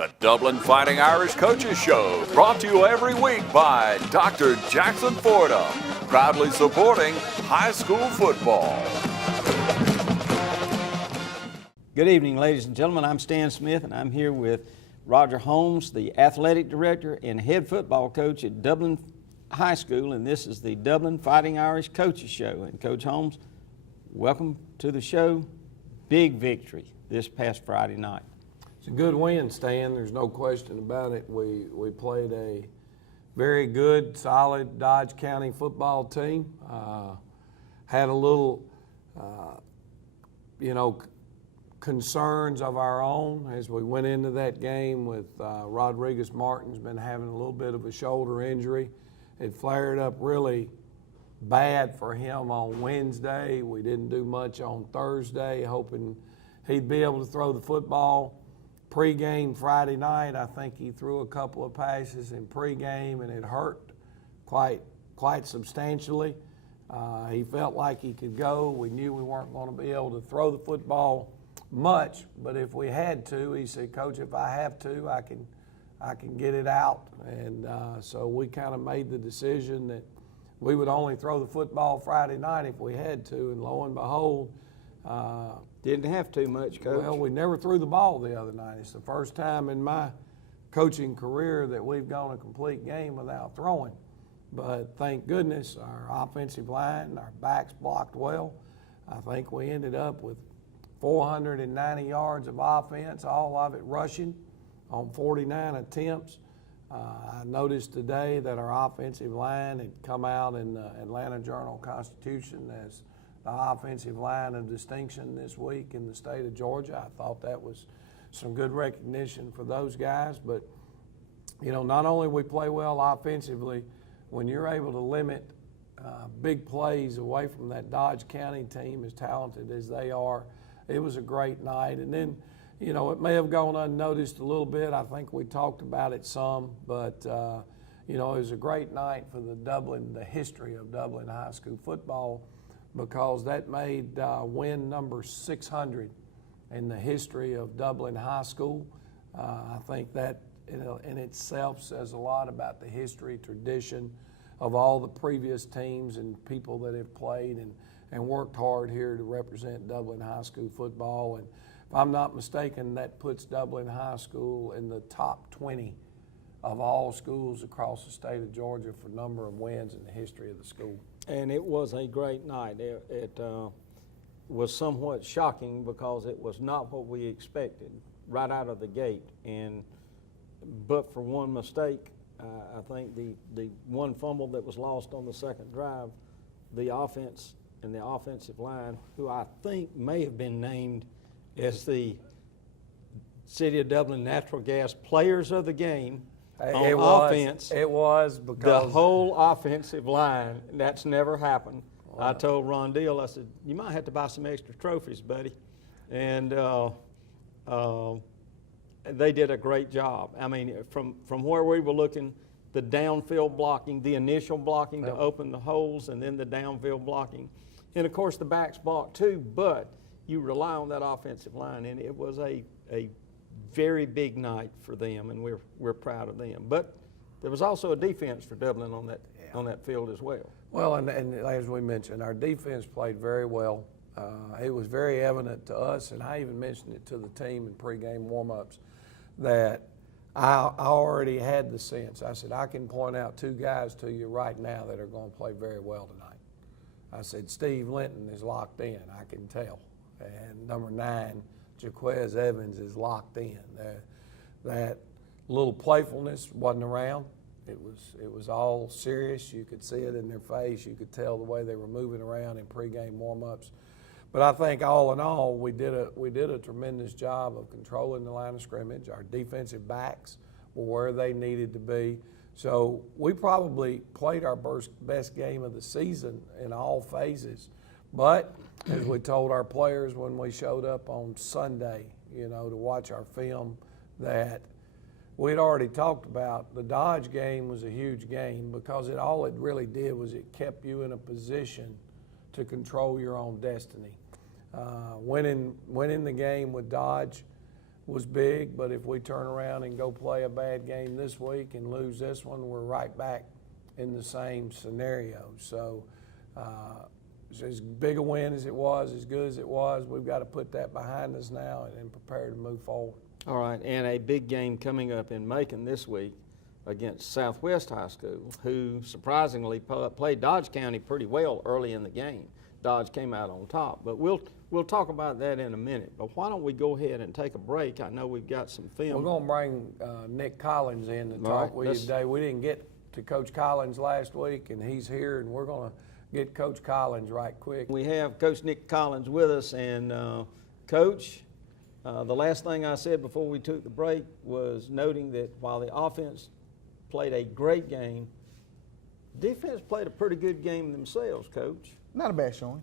The Dublin Fighting Irish Coaches Show, brought to you every week by Dr. Jackson Forda, proudly supporting high school football. Good evening, ladies and gentlemen. I'm Stan Smith, and I'm here with Roger Holmes, the athletic director and head football coach at Dublin High School, and this is the Dublin Fighting Irish Coaches Show. And Coach Holmes, welcome to the show. Big victory this past Friday night. It's a good win, Stan. There's no question about it. We played a very good, solid Dodge County football team. Had a little, concerns of our own as we went into that game with Rodriguez Martin's been having a little bit of a shoulder injury. It flared up really bad for him on Wednesday. We didn't do much on Thursday, hoping he'd be able to throw the football. Pre-game Friday night, I think he threw a couple of passes in pre-game, and it hurt quite substantially. He felt like he could go. We knew we weren't going to be able to throw the football much, but if we had to, he said, "Coach, if I have to, I can get it out." And so we kind of made the decision that we would only throw the football Friday night if we had to, and lo and behold, Didn't have too much, Coach. well, we never threw the ball the other night. It's the first time in my coaching career that we've gone a complete game without throwing. But thank goodness our offensive line, our backs blocked well. I think we ended up with 490 yards of offense, all of it rushing on 49 attempts. I noticed today that our offensive line had come out in the Atlanta Journal-Constitution as the offensive line of distinction this week in the state of Georgia. I thought that was some good recognition for those guys. But, not only we play well offensively, when you're able to limit big plays away from that Dodge County team, as talented as they are, it was a great night. And then, it may have gone unnoticed a little bit. I think we talked about it some, but, it was a great night for the history of Dublin High School football, because that made win number 600 in the history of Dublin High School. I think that in itself says a lot about the history, tradition of all the previous teams and people that have played and worked hard here to represent Dublin High School football. And if I'm not mistaken, that puts Dublin High School in the top 20 of all schools across the state of Georgia for number of wins in the history of the school. And it was a great night. It was somewhat shocking because it was not what we expected right out of the gate. But for one mistake, I think the one fumble that was lost on the second drive, the offense and the offensive line, who I think may have been named as the City of Dublin Natural Gas Players of the Game, offense. It was because the whole offensive line, that's never happened. Wow. I told Ron Deal, I said, "You might have to buy some extra trophies, buddy." And they did a great job. I mean, from where we were looking, the downfield blocking, the initial blocking to open the holes, and then the downfield blocking. And of course the backs blocked too, but you rely on that offensive line, and it was a very big night for them, and we're proud of them. But there was also a defense for Dublin on that field as well. Well, and as we mentioned, our defense played very well. It was very evident to us, and I even mentioned it to the team in pregame warm-ups, that I already had the sense. I said, I can point out two guys to you right now that are going to play very well tonight. I said, Steve Linton is locked in, I can tell. And number 9, Jaquez Evans is locked in. That little playfulness wasn't around. It was all serious. You could see it in their face. You could tell the way they were moving around in pregame warm-ups. But I think all in all, we did a tremendous job of controlling the line of scrimmage. Our defensive backs were where they needed to be. So we probably played our best game of the season in all phases. But as we told our players when we showed up on Sunday, to watch our film, that we'd already talked about the Dodge game was a huge game because all it really did was it kept you in a position to control your own destiny. Winning the game with Dodge was big, but if we turn around and go play a bad game this week and lose this one, we're right back in the same scenario. So as big a win as it was, as good as it was, we've got to put that behind us now and prepare to move forward. All right, and a big game coming up in Macon this week against Southwest High School, who surprisingly played Dodge County pretty well early in the game. Dodge came out on top, but we'll talk about that in a minute. But why don't we go ahead and take a break? I know we've got some film. We're going to bring Nick Collins in to talk with you today. We didn't get to Coach Collins last week, and he's here, and we're going to get Coach Collins right quick. We have Coach Nick Collins with us, and Coach, the last thing I said before we took the break was noting that while the offense played a great game, defense played a pretty good game themselves, Coach. Not a bad showing.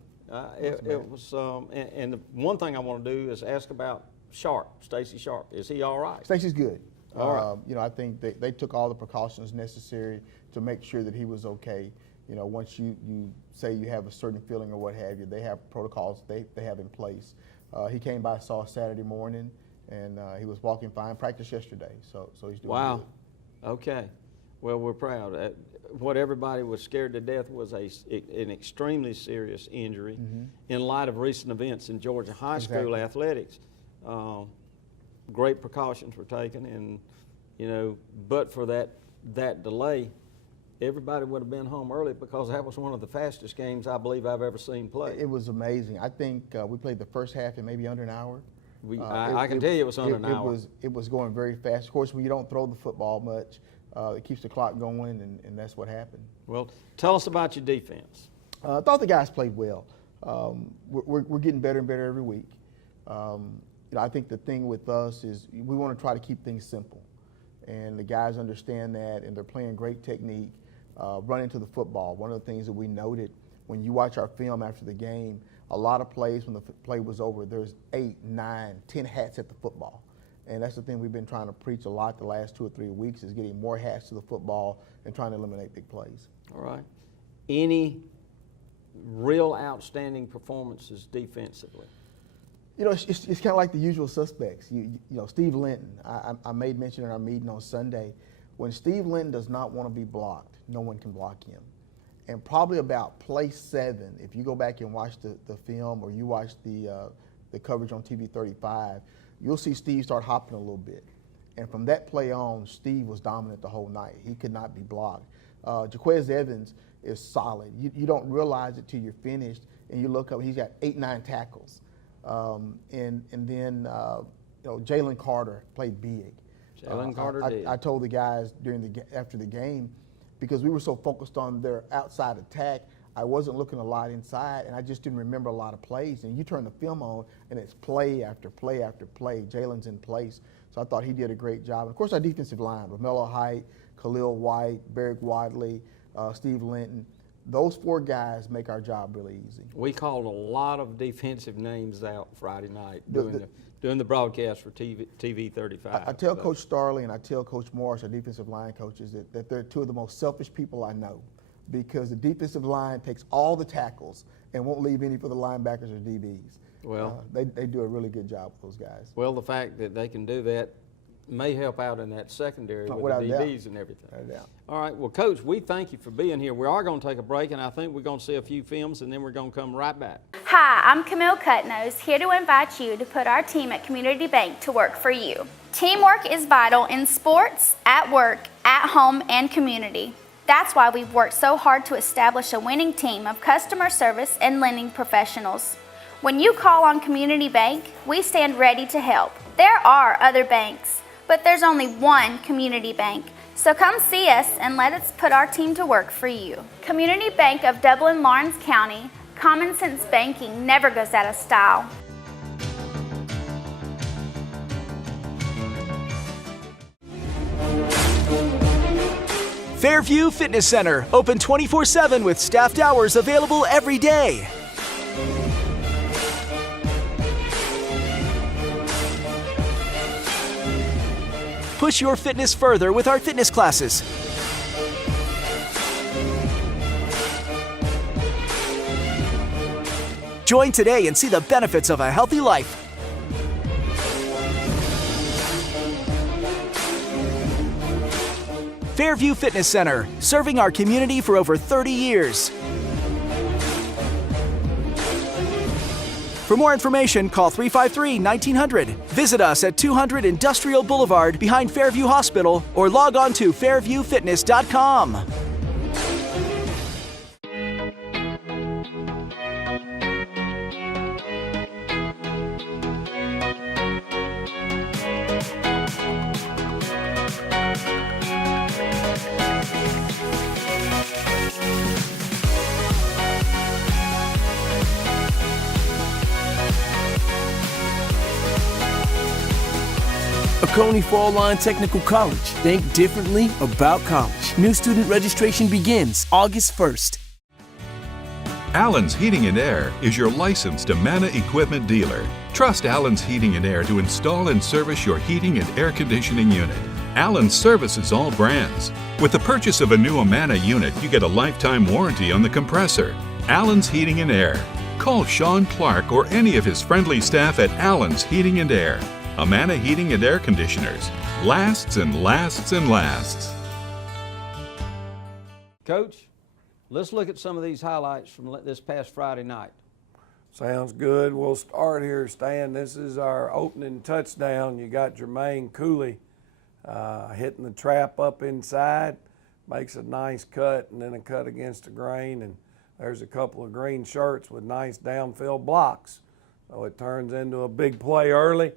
It was, and the one thing I want to do is ask about Sharp, Stacy Sharp. Is he all right? Stacy's good. All right. You know, I think they took all the precautions necessary to make sure that he was okay. You know, once you say you have a certain feeling or what have you, they have protocols they have in place. He came by, saw Saturday morning, and he was walking fine. Practiced yesterday, so he's doing wow. good. Okay. Well, we're proud. What everybody was scared to death was an extremely serious injury in light of recent events in Georgia high school athletics. Great precautions were taken, and you know, but for that delay, everybody would have been home early because that was one of the fastest games I believe I've ever seen played. It was amazing. I think we played the first half in maybe under an hour. I can tell you it was under an hour. It was going very fast. Of course, when you don't throw the football much, it keeps the clock going, and that's what happened. Well, tell us about your defense. I thought the guys played well. We're getting better and better every week. You know, I think the thing with us is we want to try to keep things simple, and the guys understand that, and they're playing great technique, running to the football. One of the things that we noted when you watch our film after the game, a lot of plays when the play was over, there's 8, 9, 10 hats at the football. And that's the thing we've been trying to preach a lot the last 2 or 3 weeks, is getting more hats to the football and trying to eliminate big plays. All right. Any real outstanding performances defensively? You know, it's kind of like the usual suspects. You know, Steve Linton, I made mention in our meeting on Sunday, when Steve Linton does not want to be blocked, no one can block him. And probably about play 7, if you go back and watch the film or you watch the coverage on TV 35, you'll see Steve start hopping a little bit. And from that play on, Steve was dominant the whole night. He could not be blocked. Jaquez Evans is solid. You don't realize it till you're finished, and you look up, he's got 8, 9 tackles. And then you know, Jalen Carter played big. Jalen Carter did. I told the guys after the game, because we were so focused on their outside attack, I wasn't looking a lot inside, and I just didn't remember a lot of plays. And you turn the film on, and it's play after play after play. Jalen's in place. So I thought he did a great job. And of course, our defensive line, Romello Height, Khalil White, Barrick Wadley, Steve Linton, those 4 guys make our job really easy. We called a lot of defensive names out Friday night doing the broadcast for TV 35. I tell Coach Starley and I tell Coach Morris, our defensive line coaches, that they're 2 of the most selfish people I know, because the defensive line takes all the tackles and won't leave any for the linebackers or DBs. Well, they do a really good job with those guys. Well, the fact that they can do that may help out in that secondary with the DBs and everything. All right, well, Coach, we thank you for being here. We are going to take a break, and I think we're going to see a few films, and then we're going to come right back. Hi, I'm Camille Cutnose, here to invite you to put our team at Community Bank to work for you. Teamwork is vital in sports, at work, at home, and community. That's why we've worked so hard to establish a winning team of customer service and lending professionals. When you call on Community Bank, we stand ready to help. There are other banks, but there's only one Community Bank. So come see us and let us put our team to work for you. Community Bank of Dublin, Lawrence County. Common sense banking never goes out of style. Fairview Fitness Center, open 24/7 with staffed hours available every day. Push your fitness further with our fitness classes. Join today and see the benefits of a healthy life. Fairview Fitness Center, serving our community for over 30 years. For more information, call 353-1900. Visit us at 200 Industrial Boulevard behind Fairview Hospital or log on to fairviewfitness.com. Oconee Fall Line Technical College. Think differently about college. New student registration begins August 1st. Allen's Heating and Air is your licensed Amana equipment dealer. Trust Allen's Heating and Air to install and service your heating and air conditioning unit. Allen services all brands. With the purchase of a new Amana unit, you get a lifetime warranty on the compressor. Allen's Heating and Air. Call Sean Clark or any of his friendly staff at Allen's Heating and Air. Amana Heating and Air Conditioners. Lasts and lasts and lasts. Coach, let's look at some of these highlights from this past Friday night. Sounds good. We'll start here, Stan. This is our opening touchdown. You got Jermaine Cooley hitting the trap up inside, makes a nice cut, and then a cut against the grain, and there's a couple of green shirts with nice downfield blocks. So it turns into a big play early.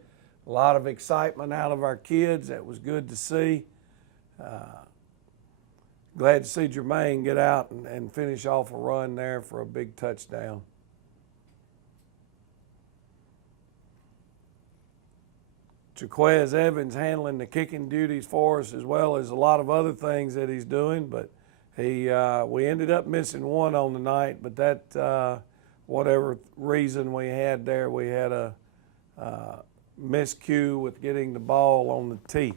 A lot of excitement out of our kids. That was good to see. Glad to see Jermaine get out and finish off a run there for a big touchdown. Jaquez Evans handling the kicking duties for us as well as a lot of other things that he's doing, but we ended up missing one on the night, but that whatever reason we had there, we had a miscue with getting the ball on the tee.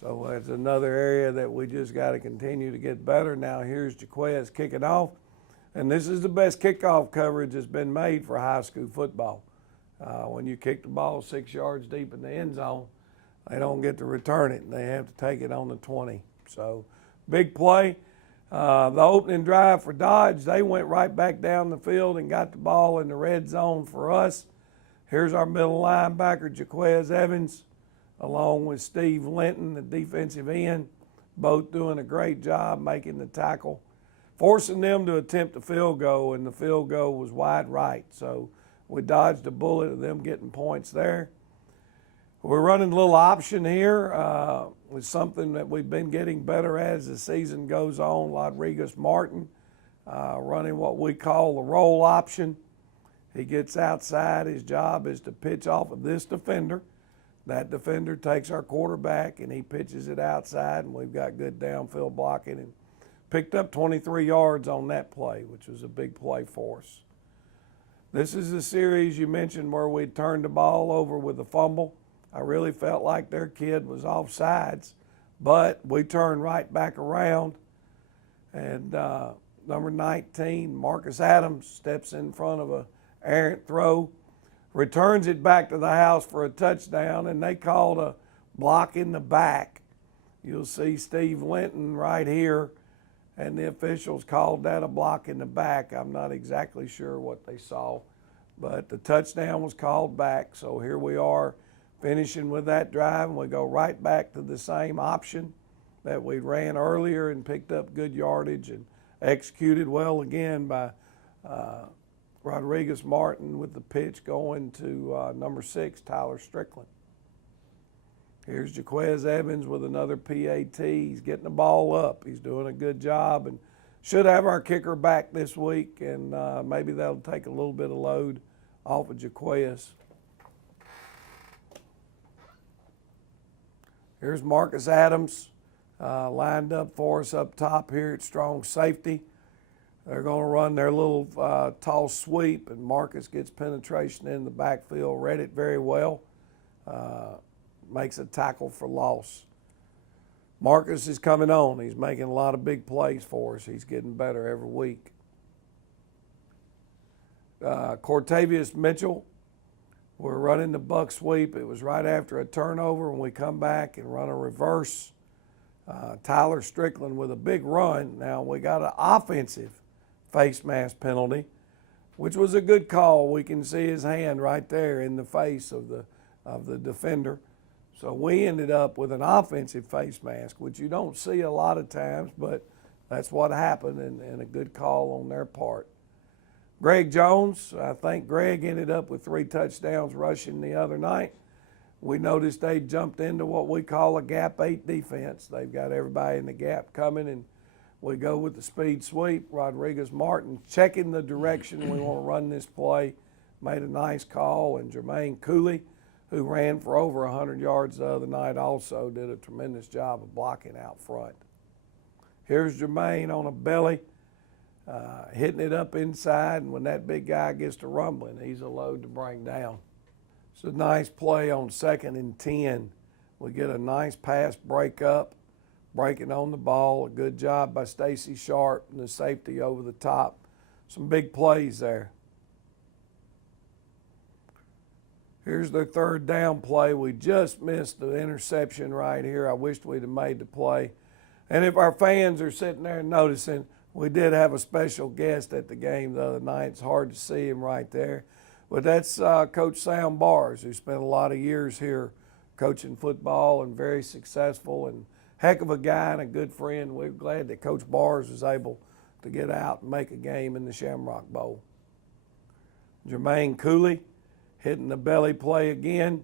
So that's another area that we just got to continue to get better. Now here's Jaquez kicking off, and this is the best kickoff coverage that's been made for high school football. When you kick the ball 6 yards deep in the end zone, they don't get to return it. They have to take it on the 20. So big play. The opening drive for Dodge, they went right back down the field and got the ball in the red zone for us. Here's our middle linebacker, Jaquez Evans, along with Steve Linton, the defensive end, both doing a great job making the tackle, forcing them to attempt a field goal, and the field goal was wide right. So we dodged a bullet of them getting points there. We're running a little option here with something that we've been getting better at as the season goes on. Rodriguez Martin running what we call the roll option. He gets outside. His job is to pitch off of this defender. That defender takes our quarterback and he pitches it outside, and we've got good downfield blocking and picked up 23 yards on that play, which was a big play for us. This is the series you mentioned where we turned the ball over with a fumble. I really felt like their kid was offsides, but we turned right back around, and number 19, Marcus Adams, steps in front of a errant throw, returns it back to the house for a touchdown, and they called a block in the back. You'll see Steve Linton right here, and the officials called that a block in the back. I'm not exactly sure what they saw, but the touchdown was called back. So here we are finishing with that drive, and we go right back to the same option that we ran earlier and picked up good yardage and executed well again by Rodriguez Martin with the pitch going to number 6, Tyler Strickland. Here's Jaquez Evans with another PAT. He's getting the ball up. He's doing a good job and should have our kicker back this week, and maybe that'll take a little bit of load off of Jaquez. Here's Marcus Adams lined up for us up top here at strong safety. They're going to run their little toss sweep, and Marcus gets penetration in the backfield, read it very well, makes a tackle for loss. Marcus is coming on. He's making a lot of big plays for us. He's getting better every week. Cortavius Mitchell, we're running the buck sweep. It was right after a turnover, and we come back and run a reverse. Tyler Strickland with a big run. Now we got an offensive face mask penalty, which was a good call. We can see his hand right there in the face of the defender. So we ended up with an offensive face mask, which you don't see a lot of times, but that's what happened, and a good call on their part. Greg Jones, I think Greg ended up with 3 touchdowns rushing the other night. We noticed they jumped into what we call a gap 8 defense. They've got everybody in the gap coming, and we go with the speed sweep. Rodriguez Martin checking the direction we want to run this play, made a nice call, and Jermaine Cooley, who ran for over 100 yards the other night, also did a tremendous job of blocking out front. Here's Jermaine on a belly, hitting it up inside, and when that big guy gets to rumbling, he's a load to bring down. It's a nice play on 2nd and 10. We get a nice pass break up, breaking on the ball. A good job by Stacy Sharp and the safety over the top. Some big plays there. Here's their 3rd down play. We just missed the interception right here. I wished we'd have made the play. And if our fans are sitting there noticing, we did have a special guest at the game the other night. It's hard to see him right there. But that's Coach Sam Bars, who spent a lot of years here coaching football and very successful, and heck of a guy and a good friend. We're glad that Coach Bars was able to get out and make a game in the Shamrock Bowl. Jermaine Cooley hitting the belly play again.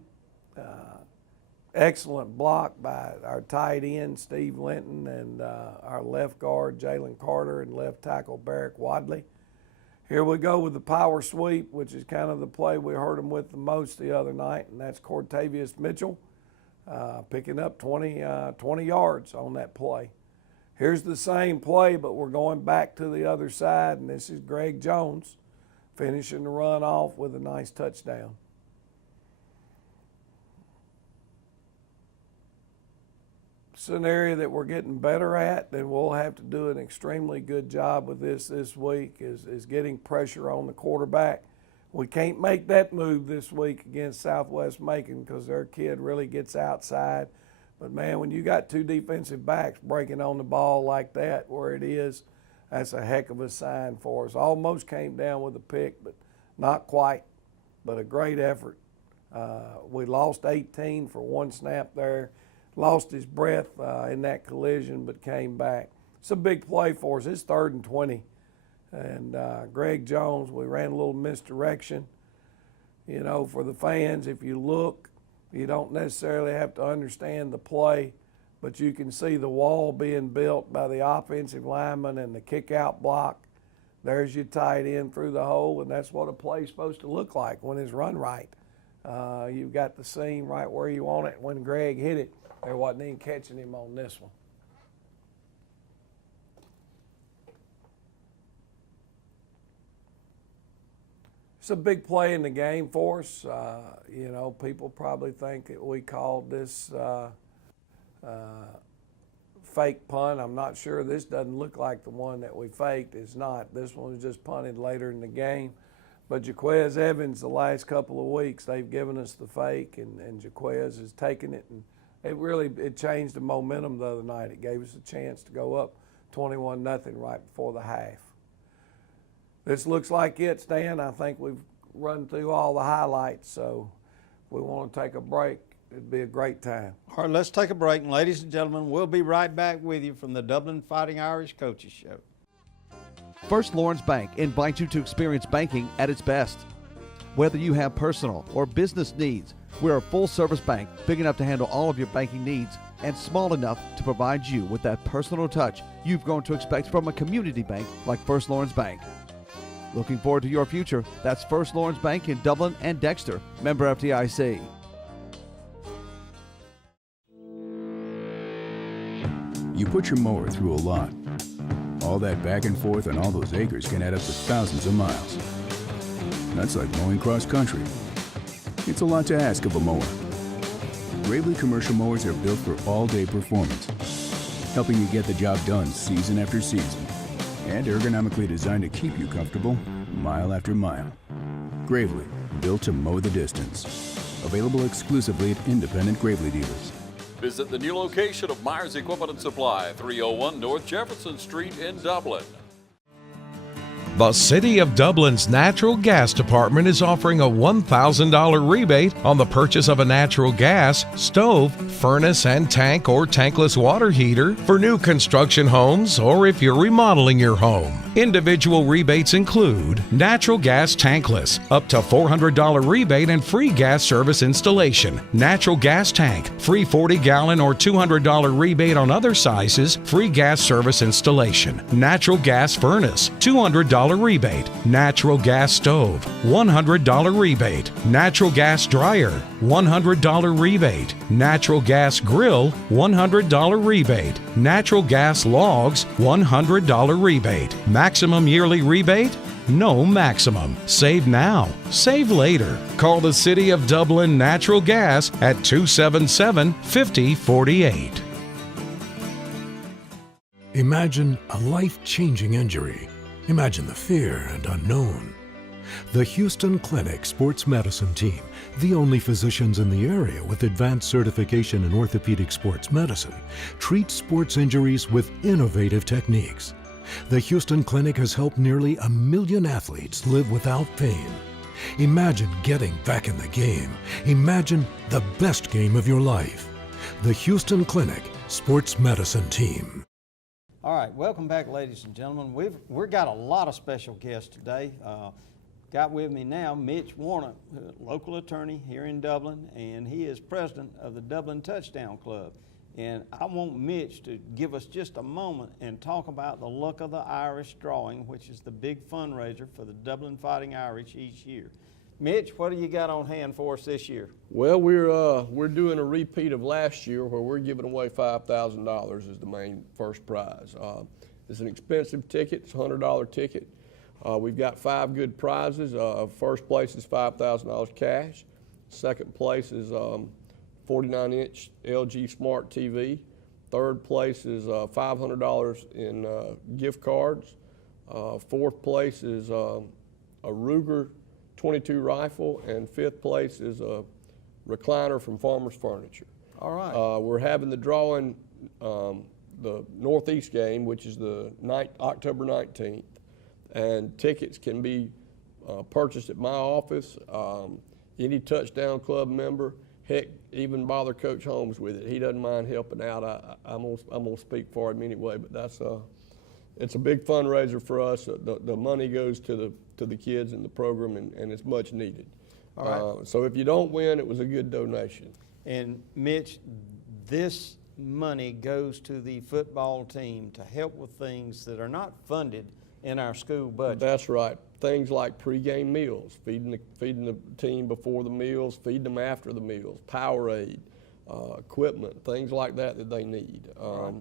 Excellent block by our tight end, Steve Linton, and our left guard, Jalen Carter, and left tackle, Barrick Wadley. Here we go with the power sweep, which is kind of the play we heard him with the most the other night, and that's Cortavius Mitchell picking up 20 yards on that play. Here's the same play, but we're going back to the other side, and this is Greg Jones finishing the run off with a nice touchdown. It's an area that we're getting better at, and we'll have to do an extremely good job with this week is getting pressure on the quarterback. We can't make that move this week against Southwest Macon because their kid really gets outside. But, man, when you got 2 defensive backs breaking on the ball like that where it is, that's a heck of a sign for us. Almost came down with a pick, but not quite, but a great effort. We lost 18 for 1 snap there. Lost his breath in that collision, but came back. It's a big play for us. It's 3rd and 20. And Greg Jones, we ran a little misdirection. You know, for the fans, if you look, you don't necessarily have to understand the play, but you can see the wall being built by the offensive lineman and the kick-out block. There's your tight end through the hole, and that's what a play's supposed to look like when it's run right. You've got the seam right where you want it. When Greg hit it, there wasn't even catching him on this one. It's a big play in the game for us. You know, people probably think that we called this fake punt. I'm not sure. This doesn't look like the one that we faked. It's not. This one was just punted later in the game. But Jaquez Evans, the last couple of weeks, they've given us the fake, and Jaquez has taken it, and it changed the momentum the other night. It gave us a chance to go up 21-0 right before the half. This looks like it, Stan. I think we've run through all the highlights, so if we want to take a break, it'd be a great time. All right, let's take a break, and ladies and gentlemen, we'll be right back with you from the Dublin Fighting Irish Coaches Show. First Lawrence Bank invites you to experience banking at its best. Whether you have personal or business needs, we're a full-service bank big enough to handle all of your banking needs and small enough to provide you with that personal touch you've grown to expect from a community bank like First Lawrence Bank. Looking forward to your future? That's First Lawrence Bank in Dublin and Dexter, member FDIC. You put your mower through a lot. All that back and forth on all those acres can add up to thousands of miles. That's like mowing cross country. It's a lot to ask of a mower. Gravely commercial mowers are built for all-day performance, helping you get the job done season after season, and ergonomically designed to keep you comfortable mile after mile. Gravely, built to mow the distance. Available exclusively at independent Gravely dealers. Visit the new location of Myers Equipment and Supply, 301 North Jefferson Street in Dublin. The City of Dublin's Natural Gas Department is offering a $1,000 rebate on the purchase of a natural gas, stove, furnace, and tank or tankless water heater for new construction homes or if you're remodeling your home. Individual rebates include natural gas tankless, up to $400 rebate and free gas service installation. Natural gas tank, free 40-gallon or $200 rebate on other sizes, free gas service installation. Natural gas furnace, $200 rebate. Natural gas stove, $100 rebate. Natural gas dryer, $100 rebate. Natural gas grill, $100 rebate. Natural gas logs, $100 rebate. Maximum yearly rebate? No maximum. Save now. Save later. Call the City of Dublin Natural Gas at 277-5048. Imagine a life-changing injury. Imagine the fear and unknown. The Houston Clinic Sports Medicine Team, the only physicians in the area with advanced certification in orthopedic sports medicine, treats sports injuries with innovative techniques. The Houston Clinic has helped nearly 1 million athletes live without pain. Imagine getting back in the game. Imagine the best game of your life. The Houston Clinic Sports Medicine Team. All right, welcome back, ladies and gentlemen. We've got a lot of special guests today. Got with me now Mitch Warner, local attorney here in Dublin, and he is president of the Dublin Touchdown Club. And I want Mitch to give us just a moment and talk about the Luck of the Irish drawing, which is the big fundraiser for the Dublin Fighting Irish each year. Mitch, what do you got on hand for us this year? Well, we're doing a repeat of last year where we're giving away $5,000 as the main first prize. It's an expensive ticket. It's a $100 ticket. We've got 5 good prizes. First place is $5,000 cash. Second place is 49-inch LG Smart TV. Third place is $500 in gift cards. Fourth place is a Ruger 22 rifle, and fifth place is a recliner from Farmer's Furniture. All right. We're having the drawing the Northeast game, which is the October 19th, and tickets can be purchased at my office. Any Touchdown Club member, heck, even bother Coach Holmes with it. He doesn't mind helping out. I'm gonna speak for him anyway, but it's a big fundraiser for us. The money goes to the kids in the program, and it's much needed. All right. So if you don't win, it was a good donation. And Mitch, this money goes to the football team to help with things that are not funded in our school budget. That's right. Things like pregame meals, feeding the team before the meals, feeding them after the meals, Powerade, equipment, things like that they need. Right.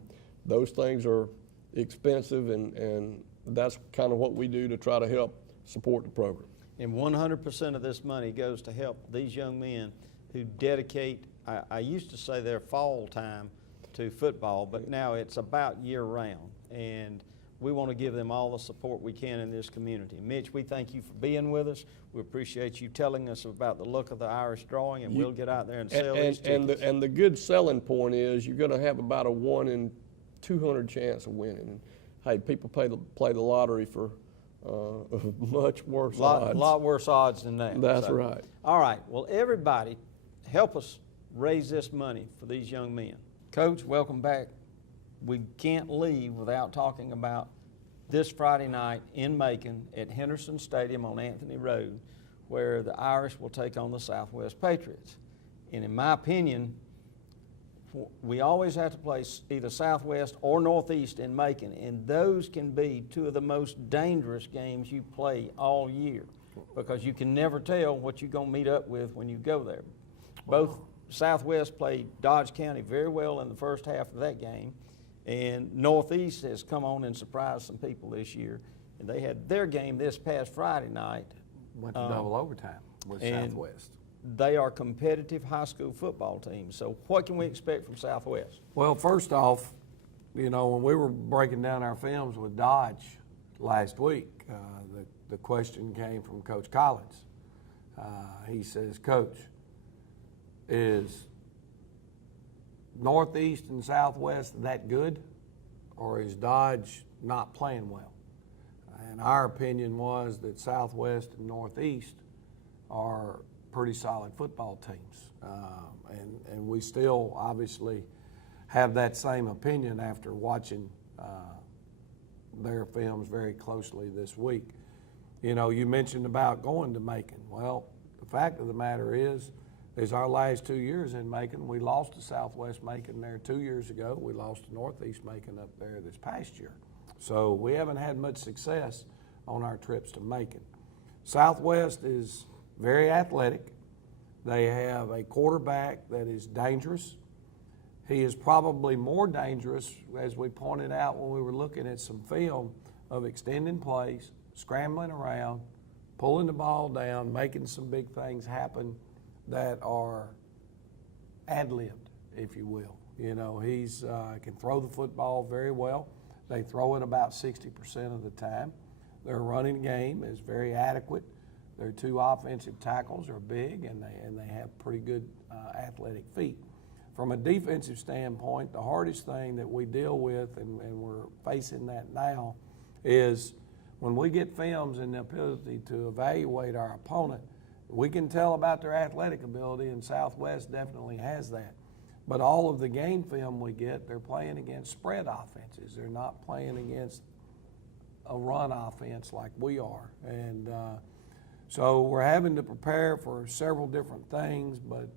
Those things are expensive, and that's kind of what we do to try to help support the program. And 100% of this money goes to help these young men who dedicate, I used to say their fall time to football, but now it's about year round. And we want to give them all the support we can in this community. Mitch, we thank you for being with us. We appreciate you telling us about the Look of the Irish drawing, and we'll get out there and sell these tickets. And the good selling point is you're going to have about a 1 in 200 chance of winning. And, hey, people play the lottery for much worse odds. A lot worse odds than that. That's right. All right. Well, everybody, help us raise this money for these young men. Coach, welcome back. We can't leave without talking about this Friday night in Macon at Henderson Stadium on Anthony Road, where the Irish will take on the Southwest Patriots. And in my opinion, we always have to play either Southwest or Northeast in Macon, and those can be 2 of the most dangerous games you play all year, because you can never tell what you're going to meet up with when you go there. Both Southwest played Dodge County very well in the first half of that game, and Northeast has come on and surprised some people this year. And they had their game this past Friday night. Went to double overtime with Southwest. They are competitive high school football teams. So what can we expect from Southwest? Well, first off, you know, when we were breaking down our films with Dodge last week, the question came from Coach Collins. He says, Coach, is Northeast and Southwest that good, or is Dodge not playing well? And our opinion was that Southwest and Northeast are pretty solid football teams. And we still obviously have that same opinion after watching their films very closely this week. You know, you mentioned about going to Macon. Well, the fact of the matter is our last 2 years in Macon, we lost to Southwest Macon there 2 years ago. We lost to Northeast Macon up there this past year. So we haven't had much success on our trips to Macon. Southwest is very athletic. They have a quarterback that is dangerous. He is probably more dangerous, as we pointed out when we were looking at some film, of extending plays, scrambling around, pulling the ball down, making some big things happen that are ad-libbed, if you will. You know, he's can throw the football very well. They throw it about 60% of the time. Their running game is very adequate. Their two offensive tackles are big, and they have pretty good athletic feet. From a defensive standpoint, the hardest thing that we deal with, and we're facing that now, is when we get films and the ability to evaluate our opponent, we can tell about their athletic ability, and Southwest definitely has that. But all of the game film we get, they're playing against spread offenses. They're not playing against a run offense like we are. And so we're having to prepare for several different things, but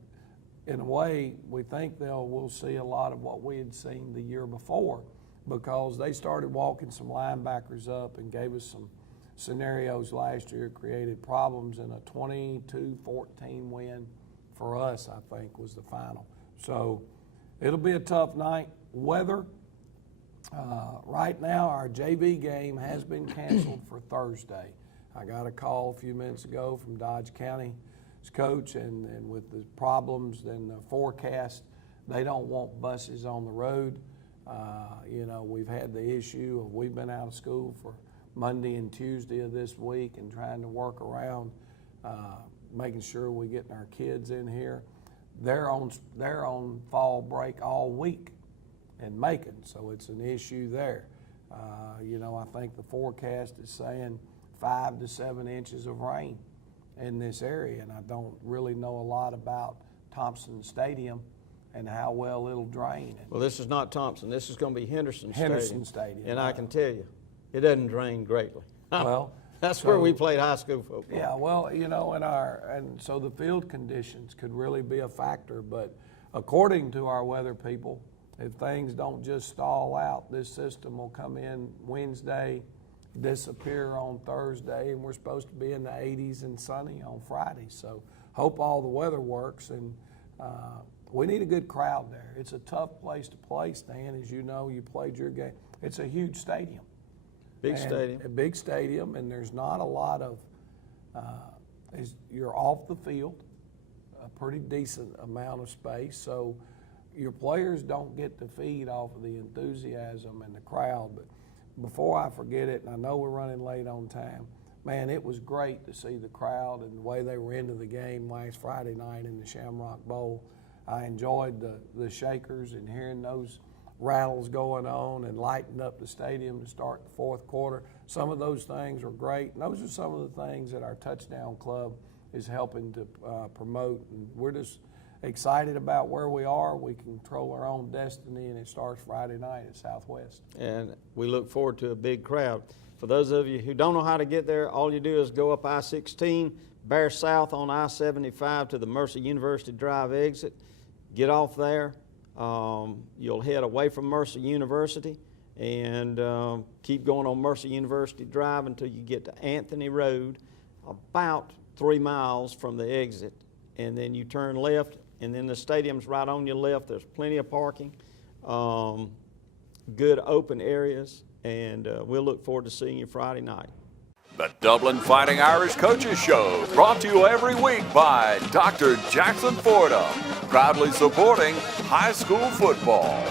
in a way, we think we'll see a lot of what we had seen the year before, because they started walking some linebackers up and gave us some scenarios last year, created problems in a 22-14 win for us, I think, was the final. So it'll be a tough night. Weather, right now our JV game has been canceled for Thursday. I got a call a few minutes ago from Dodge County's coach, and with the problems and the forecast, they don't want buses on the road. You know, we've had the issue of we've been out of school for Monday and Tuesday of this week and trying to work around making sure we're getting our kids in here. They're on fall break all week in Macon, so it's an issue there. You know, I think the forecast is saying 5 to 7 inches of rain in this area, and I don't really know a lot about Thompson Stadium and how well it'll drain. Well, this is not Thompson. This is going to be Henderson Stadium. And I can tell you, it doesn't drain greatly. Well, that's where we played high school football. Yeah, well, you know, and so the field conditions could really be a factor, but according to our weather people, if things don't just stall out, this system will come in Wednesday, disappear on Thursday, and we're supposed to be in the 80s and sunny on Friday. So hope all the weather works, and we need a good crowd there. It's a tough place to play, Stan. As you know, you played your game. It's a huge stadium. A big stadium, and there's not a lot of, you're off the field, a pretty decent amount of space, so your players don't get to feed off of the enthusiasm and the crowd. But before I forget it, and I know we're running late on time, man, it was great to see the crowd and the way they were into the game last Friday night in the Shamrock Bowl. I enjoyed the shakers and hearing those rattles going on and lighting up the stadium to start the fourth quarter. Some of those things were great, and those are some of the things that our Touchdown Club is helping to promote. And we're just excited about where we are. We control our own destiny, and it starts Friday night at Southwest. And we look forward to a big crowd. For those of you who don't know how to get there, all you do is go up I-16, bear south on I-75 to the Mercer University Drive exit, get off there. You'll head away from Mercer University and keep going on Mercer University Drive until you get to Anthony Road, about 3 miles from the exit, and then you turn left, and then the stadium's right on your left. There's plenty of parking, good open areas, and we'll look forward to seeing you Friday night. The Dublin Fighting Irish Coaches Show, brought to you every week by Dr. Jackson Fordham, proudly supporting high school football.